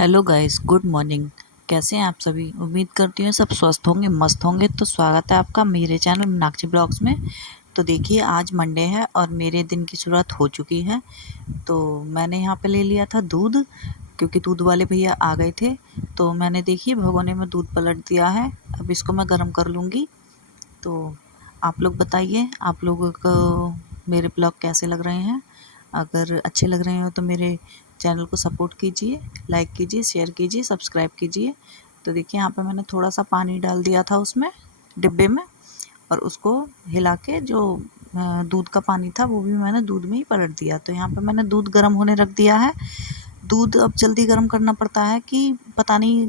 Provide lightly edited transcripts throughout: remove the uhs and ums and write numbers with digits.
Hello guys, good morning. कैसे हैं आप सभी? उम्मीद करती हूँ सब स्वस्थ होंगे, मस्त होंगे। तो स्वागत है आपका मेरे चैनल मीनाक्षी ब्लॉग्स में। तो देखिए, आज मंडे है और मेरे दिन की शुरुआत हो चुकी है। तो मैंने यहाँ पे ले लिया था दूध, क्योंकि दूध वाले भैया आ गए थे। तो मैंने देखिए भगोने में दूध पलट दिया है। अब इसको मैं गर्म कर लूँगी। तो आप लोग बताइए, आप लोगों को मेरे ब्लॉग कैसे लग रहे हैं? अगर अच्छे लग रहे हो तो मेरे चैनल को सपोर्ट कीजिए, लाइक कीजिए, शेयर कीजिए, सब्सक्राइब कीजिए। तो देखिए, यहाँ पे मैंने थोड़ा सा पानी डाल दिया था उसमें डिब्बे में, और उसको हिला के जो दूध का पानी था वो भी मैंने दूध में ही पलट दिया। तो यहाँ पे मैंने दूध गर्म होने रख दिया है। दूध अब जल्दी गर्म करना पड़ता है कि पता नहीं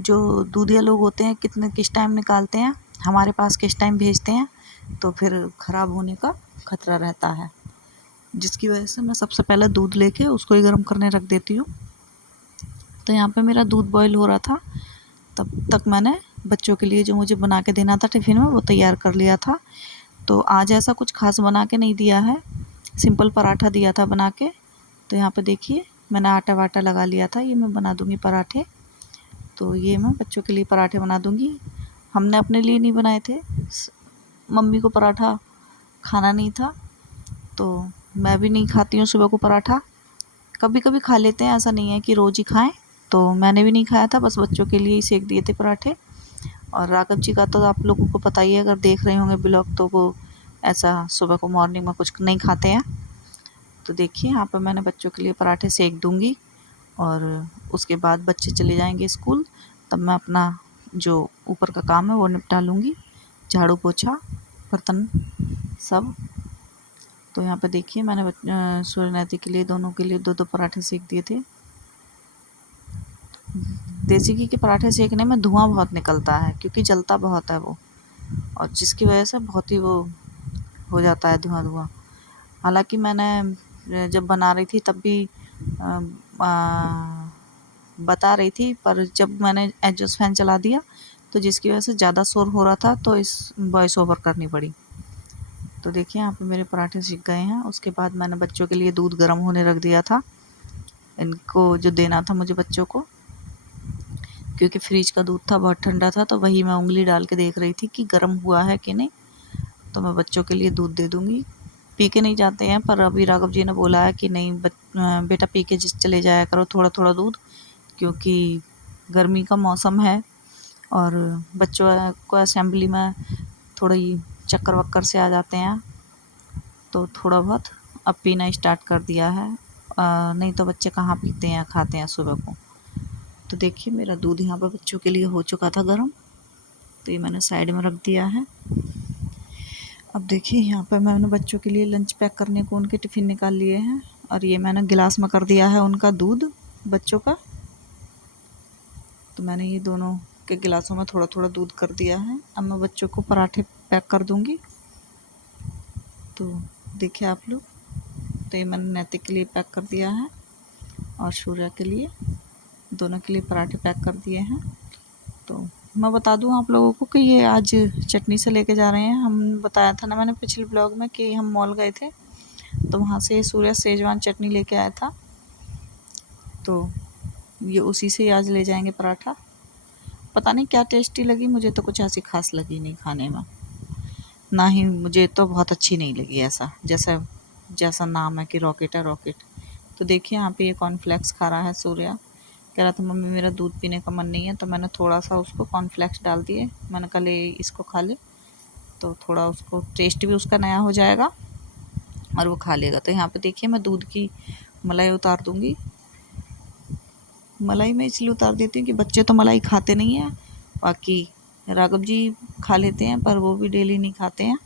जो दूधिया लोग होते हैं किस टाइम निकालते हैं, हमारे पास किस टाइम भेजते हैं, तो फिर ख़राब होने का खतरा रहता है। जिसकी वजह से मैं सबसे पहले दूध लेके उसको ही गर्म करने रख देती हूँ। तो यहाँ पे मेरा दूध बॉईल हो रहा था, तब तक मैंने बच्चों के लिए जो मुझे बना के देना था टिफ़िन में वो तैयार कर लिया था। तो आज ऐसा कुछ ख़ास बना के नहीं दिया है, सिंपल पराठा दिया था बना के। तो यहाँ पे देखिए, मैंने आटा वाटा लगा लिया था, ये मैं बना दूँगी पराठे। तो ये मैं बच्चों के लिए पराठे बना दूँगी। हमने अपने लिए नहीं बनाए थे, मम्मी को पराठा खाना नहीं था, तो मैं भी नहीं खाती हूँ सुबह को पराठा। कभी कभी खा लेते हैं, ऐसा नहीं है कि रोज़ ही खाएं। तो मैंने भी नहीं खाया था, बस बच्चों के लिए ही सेक दिए थे पराठे। और राघव जी का तो आप लोगों को पता ही है, अगर देख रहे होंगे ब्लॉग, तो वो ऐसा सुबह को मॉर्निंग में कुछ नहीं खाते हैं। तो देखिए, यहाँ पर मैंने बच्चों के लिए पराठे सेक दूँगी और उसके बाद बच्चे चले जाएंगे स्कूल। तब मैं अपना जो ऊपर का काम है वो निपटा लूँगी, झाड़ू पोछा बर्तन सब। तो यहाँ पे देखिए, मैंने सूर्य नैति के लिए दोनों के लिए दो दो पराठे सेक दिए थे। देसी घी के पराठे सेकने में धुआं बहुत निकलता है, क्योंकि जलता बहुत है वो, और जिसकी वजह से बहुत ही वो हो जाता है धुआं धुआं। हालांकि मैंने जब बना रही थी तब भी आ, आ, बता रही थी, पर जब मैंने एग्जॉस्ट फैन चला दिया तो जिसकी वजह से ज़्यादा शोर हो रहा था, तो इस वॉइस ओवर करनी पड़ी। तो देखिए, यहाँ पे मेरे पराठे सीख गए हैं। उसके बाद मैंने बच्चों के लिए दूध गर्म होने रख दिया था, इनको जो देना था मुझे बच्चों को, क्योंकि फ्रिज का दूध था बहुत ठंडा था। तो वही मैं उंगली डाल के देख रही थी कि गर्म हुआ है कि नहीं। तो मैं बच्चों के लिए दूध दे दूँगी। पी के नहीं जाते हैं, पर अभी राघव जी ने बोला है कि नहीं बेटा, पी के चले जाया करो थोड़ा थोड़ा दूध, क्योंकि गर्मी का मौसम है और बच्चों को असेंबली में थोड़ी चक्कर वक्कर से आ जाते हैं। तो थोड़ा बहुत अब पीना स्टार्ट कर दिया है, नहीं तो बच्चे कहाँ पीते हैं खाते हैं सुबह को। तो देखिए, मेरा दूध यहाँ पर बच्चों के लिए हो चुका था गर्म, तो ये मैंने साइड में रख दिया है। अब देखिए, यहाँ पर मैंने बच्चों के लिए लंच पैक करने को उनके टिफ़िन निकाल लिए हैं, और ये मैंने गिलास में कर दिया है उनका दूध बच्चों का। तो मैंने ये दोनों के गिलासों में थोड़ा थोड़ा दूध कर दिया है। अब मैं बच्चों को पराठे पैक कर दूँगी। तो देखिए आप लोग, तो ये मैंने नैतिक के लिए पैक कर दिया है और सूर्या के लिए, दोनों के लिए पराठे पैक कर दिए हैं। तो मैं बता दूं आप लोगों को कि ये आज चटनी से लेके जा रहे हैं। हम बताया था ना मैंने पिछले ब्लॉग में कि हम मॉल गए थे, तो वहाँ से सूर्या सेजवान चटनी लेके आया था, तो ये उसी से आज ले जाएंगे पराठा। पता नहीं क्या टेस्टी लगी, मुझे तो कुछ ऐसी खास लगी नहीं खाने में, ना ही मुझे तो बहुत अच्छी नहीं लगी, ऐसा जैसा जैसा नाम है कि रॉकेट है रॉकेट। तो देखिए, यहाँ पे ये कॉर्नफ्लेक्स खा रहा है सूर्या। कह रहा था मम्मी मेरा दूध पीने का मन नहीं है, तो मैंने थोड़ा सा उसको कॉर्नफ्लेक्स डाल दिए। मैंने कहा ले इसको खा ले, तो थोड़ा उसको टेस्ट भी उसका नया हो जाएगा और वो खा लेगा। तो यहाँ पे देखिए, मैं दूध की मलाई उतार दूँगी। मलाई मैं इसलिए उतार देती हूँ कि बच्चे तो मलाई खाते नहीं हैं, बाकी राघव जी खा लेते हैं, पर वो भी डेली नहीं खाते हैं।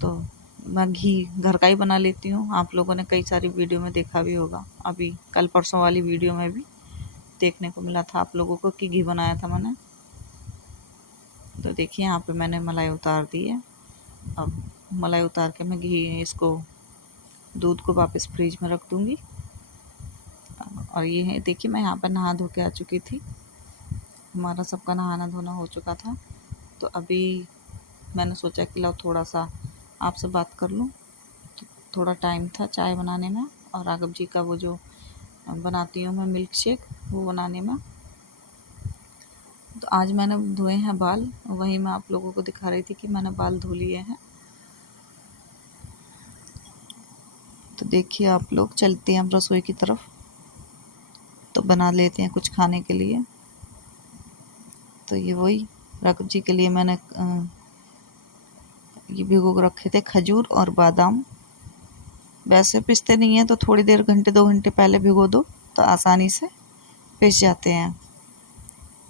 तो मैं घी घर का ही बना लेती हूँ। आप लोगों ने कई सारी वीडियो में देखा भी होगा, अभी कल परसों वाली वीडियो में भी देखने को मिला था आप लोगों को कि घी बनाया था मैंने। तो देखिए, यहाँ पे मैंने मलाई उतार दी है। अब मलाई उतार के मैं घी इसको दूध को वापस फ्रिज में रख दूँगी। और ये है, देखिए मैं यहाँ पर नहा धो के आ चुकी थी, हमारा सबका नहाना धोना हो चुका था। तो अभी मैंने सोचा कि लाओ थोड़ा सा आपसे बात कर लूँ। तो थोड़ा टाइम था चाय बनाने में, और राघव जी का वो जो बनाती हूँ मैं मिल्क शेक, वो बनाने में। तो आज मैंने धोए हैं बाल, वही मैं आप लोगों को दिखा रही थी कि मैंने बाल धो लिए हैं। तो देखिए आप लोग, चलते हैं हम रसोई की तरफ, तो बना लेते हैं कुछ खाने के लिए। तो ये वही राघव जी के लिए मैंने ये भिगो के रखे थे खजूर और बादाम। वैसे पिसते नहीं हैं तो थोड़ी देर, घंटे 2 घंटे पहले भिगो दो तो आसानी से पिस जाते हैं।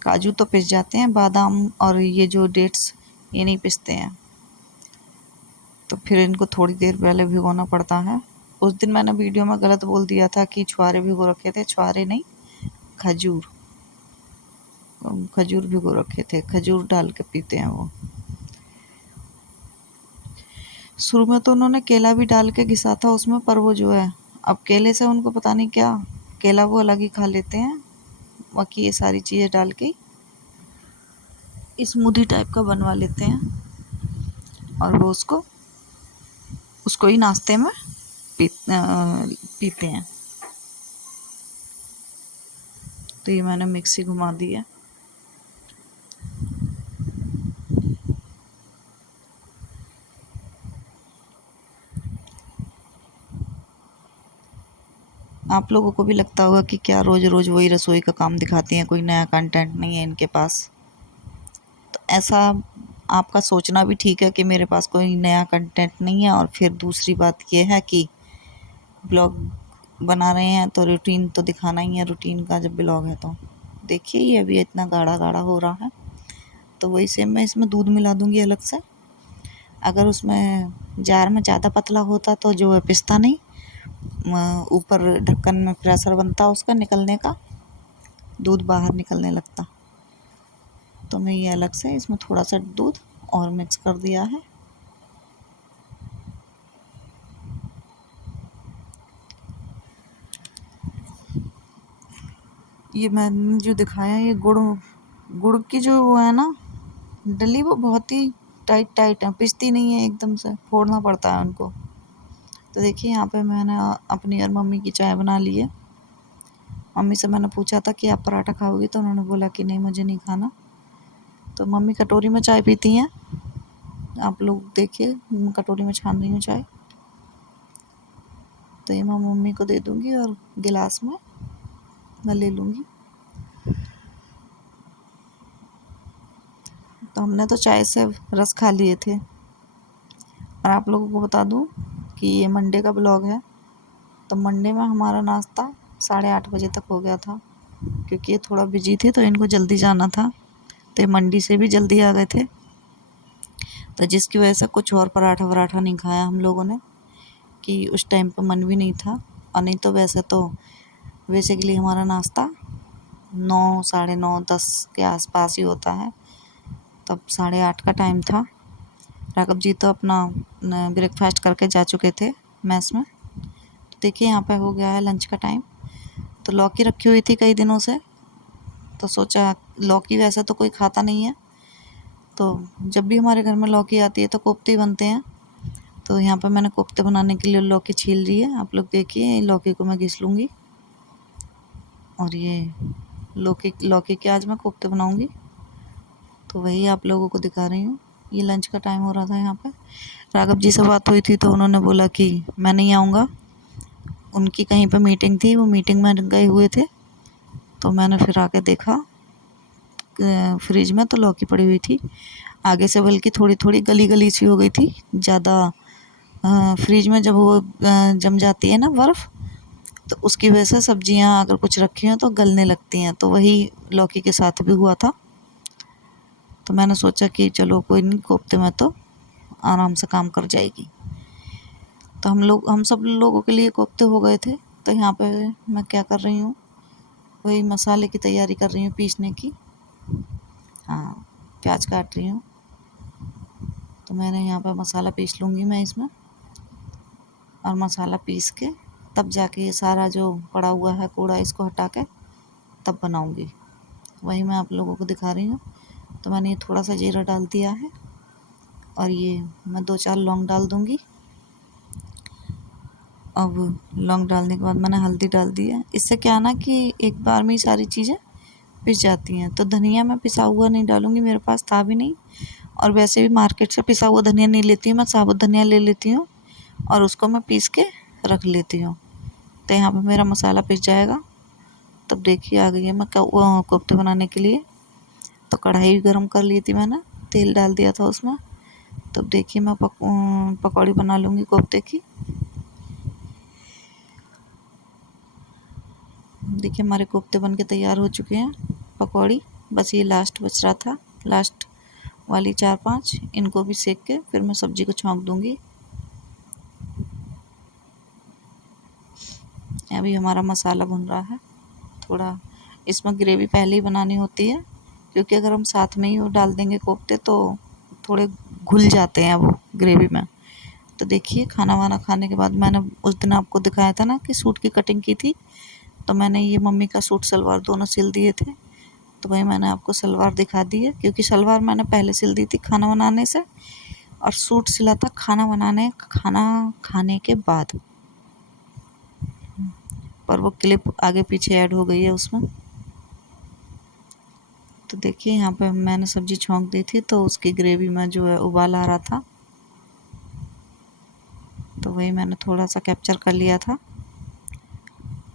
काजू तो पिस जाते हैं, बादाम और ये जो डेट्स ये नहीं पिसते हैं, तो फिर इनको थोड़ी देर पहले भिगोना पड़ता है। उस दिन मैंने वीडियो में गलत बोल दिया था कि छुहारे भिगो रखे थे, छुहारे नहीं, खजूर। खजूर भिगो रखे थे, खजूर डाल के पीते हैं वो। शुरू में तो उन्होंने केला भी डाल के घिसा था उसमें, पर वो जो है अब केले से उनको पता नहीं क्या, केला वो अलग ही खा लेते हैं। बाकी ये सारी चीज़ें डाल के स्मूदी टाइप का बनवा लेते हैं और वो उसको ही नाश्ते में पीते हैं। तो ये मैंने मिक्सी घुमा दी है। आप लोगों को भी लगता होगा कि क्या रोज़ रोज़ वही रसोई का काम दिखाती हैं, कोई नया कंटेंट नहीं है इनके पास। तो ऐसा आपका सोचना भी ठीक है कि मेरे पास कोई नया कंटेंट नहीं है। और फिर दूसरी बात ये है कि ब्लॉग बना रहे हैं तो रूटीन तो दिखाना ही है। रूटीन का जब ब्लॉग है तो देखिए ये अभी इतना गाढ़ा गाढ़ा हो रहा है, तो वही से मैं इसमें दूध मिला दूँगी अलग से। अगर उसमें जार में ज़्यादा पतला होता तो जो है पिसता नहीं, ऊपर ढक्कन में प्रेशर बनता उसका निकलने का, दूध बाहर निकलने लगता। तो मैं ये अलग से इसमें थोड़ा सा दूध और मिक्स कर दिया है। ये मैंने जो दिखाया, ये गुड़ की जो वो है ना डली, वो बहुत ही टाइट टाइट है, पिसती नहीं है, एकदम से फोड़ना पड़ता है उनको। तो देखिए यहाँ पे मैंने अपनी और मम्मी की चाय बना ली है। मम्मी से मैंने पूछा था कि आप पराठा खाओगी, तो उन्होंने बोला कि नहीं मुझे नहीं खाना। तो मम्मी कटोरी में चाय पीती हैं, आप लोग देखिए कटोरी में छान रही हूँ चाय। तो ये मैं मम्मी को दे दूँगी और गिलास में मैं ले लूँगी। तो हमने तो चाय से रस खा लिए थे। और आप लोगों को बता दूँ कि ये मंडे का ब्लॉग है, तो मंडे में हमारा नाश्ता 8:30 बजे तक हो गया था, क्योंकि ये थोड़ा बिजी थे तो इनको जल्दी जाना था, तो ये मंडी से भी जल्दी आ गए थे। तो जिसकी वजह से कुछ और पराठा वराठा नहीं खाया हम लोगों ने, कि उस टाइम पर मन भी नहीं था। और नहीं तो वैसे तो बेसिकली हमारा नाश्ता 9, 9:30, 10 के आसपास ही होता है। तब 8:30 का टाइम था। राघव जी तो अपना ब्रेकफास्ट करके जा चुके थे मैस में। तो देखिए यहाँ पे हो गया है लंच का टाइम। तो लौकी रखी हुई थी कई दिनों से, तो सोचा लौकी वैसे तो कोई खाता नहीं है, तो जब भी हमारे घर में लौकी आती है तो कोफ्ते ही बनते हैं। तो यहाँ पर मैंने कोफ्ते बनाने के लिए लौकी छील ली है। आप लोग देखिए लौकी को मैं घिस लूँगी, और ये लौकी के आज मैं कोफ्ते बनाऊँगी। तो वही आप लोगों को दिखा रही हूँ। ये लंच का टाइम हो रहा था यहाँ पे। राघव जी से बात हुई थी तो उन्होंने बोला कि मैं नहीं आऊँगा, उनकी कहीं पे मीटिंग थी, वो मीटिंग में गए हुए थे। तो मैंने फिर आके देखा फ्रिज में तो लौकी पड़ी हुई थी आगे से, बल्कि थोड़ी थोड़ी गली गली सी हो गई थी। ज़्यादा फ्रिज में जब वो जम जाती है ना बर्फ़, तो उसकी वजह से सब्जियां अगर कुछ रखी हैं तो गलने लगती हैं। तो वही लौकी के साथ भी हुआ था। तो मैंने सोचा कि चलो कोई नहीं, कोफ्ते में तो आराम से काम कर जाएगी। तो हम सब लोगों के लिए कोफ्ते हो गए थे। तो यहाँ पे मैं क्या कर रही हूँ, वही मसाले की तैयारी कर रही हूँ पीसने की। हाँ, प्याज काट रही हूँ। तो मैंने यहाँ पे मसाला पीस लूँगी मैं इसमें, और मसाला पीस के तब जाके ये सारा जो पड़ा हुआ है कूड़ा इसको हटा के तब बनाऊँगी। वही मैं आप लोगों को दिखा रही हूँ। तो मैंने ये थोड़ा सा जीरा डाल दिया है, और ये मैं 2-4 लौंग डाल दूँगी, अब लौंग डालने के बाद मैंने हल्दी डाल दी है। इससे क्या ना कि एक बार में ही सारी चीज़ें पिस जाती हैं। तो धनिया मैं पिसा हुआ नहीं डालूँगी, मेरे पास था भी नहीं, और वैसे भी मार्केट से पिसा हुआ धनिया नहीं लेती हूँ, मैं साबुत धनिया ले लेती हूँ और उसको मैं पीस के रख लेती हूँ। तो यहाँ पे मेरा मसाला पिस जाएगा। तब देखिए आ गई है मैं कोफ्ते बनाने के लिए। तो कढ़ाई गरम कर ली थी मैंने, तेल डाल दिया था उसमें। तब देखिए मैं पकौड़ी बना लूँगी कोफ्ते की। देखिए हमारे कोफ्ते बन के तैयार हो चुके हैं, पकौड़ी। बस ये लास्ट बच रहा था, लास्ट वाली 4-5 इनको भी सेक के फिर मैं सब्जी को छौंक दूँगी। अभी हमारा मसाला भुन रहा है। थोड़ा इसमें ग्रेवी पहले ही बनानी होती है, क्योंकि अगर हम साथ में ही वो डाल देंगे कोफ्ते तो थोड़े घुल जाते हैं वो ग्रेवी में। तो देखिए खाना वाना खाने के बाद मैंने उस दिन आपको दिखाया था ना कि सूट की कटिंग की थी, तो मैंने ये मम्मी का सूट सलवार दोनों सिल दिए थे। तो भाई मैंने आपको सलवार दिखा दी है, क्योंकि सलवार मैंने पहले सिल दी थी खाना बनाने से, और सूट सिला था खाना खाने के बाद। पर वो क्लिप आगे पीछे ऐड हो गई है उसमें। तो देखिए यहाँ पे मैंने सब्जी छौंक दी थी, तो उसकी ग्रेवी में जो है उबाल आ रहा था, तो वही मैंने थोड़ा सा कैप्चर कर लिया था।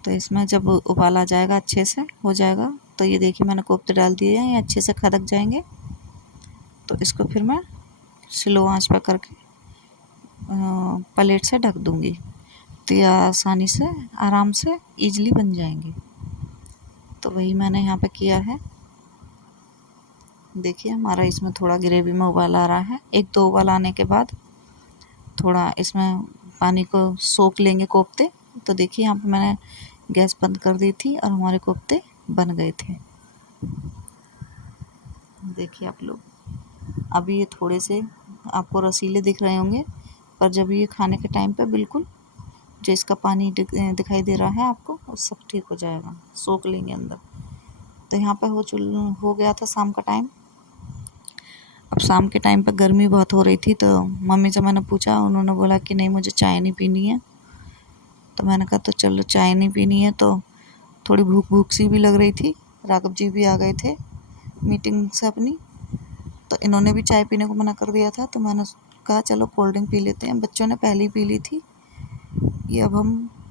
तो इसमें जब उबाल आ जाएगा, अच्छे से हो जाएगा, तो ये देखिए मैंने कोफ्ते डाल दिए हैं, ये अच्छे से खदक जाएंगे। तो इसको फिर मैं स्लो आंच पर करके प्लेट से ढक दूँगी, तो ये आसानी से आराम से ईज़िली बन जाएंगे। तो वही मैंने यहाँ पे किया है। देखिए हमारा इसमें थोड़ा ग्रेवी में उबाल आ रहा है। 1-2 उबाल आने के बाद थोड़ा इसमें पानी को सोख लेंगे कोफ्ते। तो देखिए यहाँ पे मैंने गैस बंद कर दी थी और हमारे कोफ्ते बन गए थे। देखिए आप लोग, अभी ये थोड़े से आपको रसीले दिख रहे होंगे, पर जब ये खाने के टाइम पे बिल्कुल जो इसका पानी दिखाई दे रहा है आपको, वो सब ठीक हो जाएगा, सोख लेंगे अंदर। तो यहाँ पे हो गया था शाम का टाइम। अब शाम के टाइम पे गर्मी बहुत हो रही थी, तो मम्मी से मैंने पूछा, उन्होंने बोला कि नहीं मुझे चाय नहीं पीनी है। तो मैंने कहा तो चलो चाय नहीं पीनी है, तो थोड़ी भूख सी भी लग रही थी। राघव जी भी आ गए थे मीटिंग से अपनी, तो इन्होंने भी चाय पीने को मना कर दिया था। तो मैंने कहा चलो कोल्ड ड्रिंक पी लेते हैं, बच्चों ने पहले ही पी ली थी। ये अब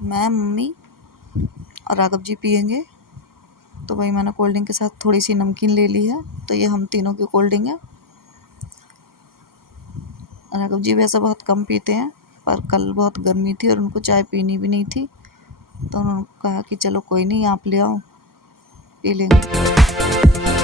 मैं, मम्मी और राघव जी पियेंगे। तो वही मैंने कोल्ड ड्रिंक के साथ थोड़ी सी नमकीन ले ली है, तो ये हम तीनों की कोल्ड ड्रिंक है। राघव जी वैसे बहुत कम पीते हैं, पर कल बहुत गर्मी थी और उनको चाय पीनी भी नहीं थी, तो उन्होंने कहा कि चलो कोई नहीं आप ले आओ, पी लेंगे।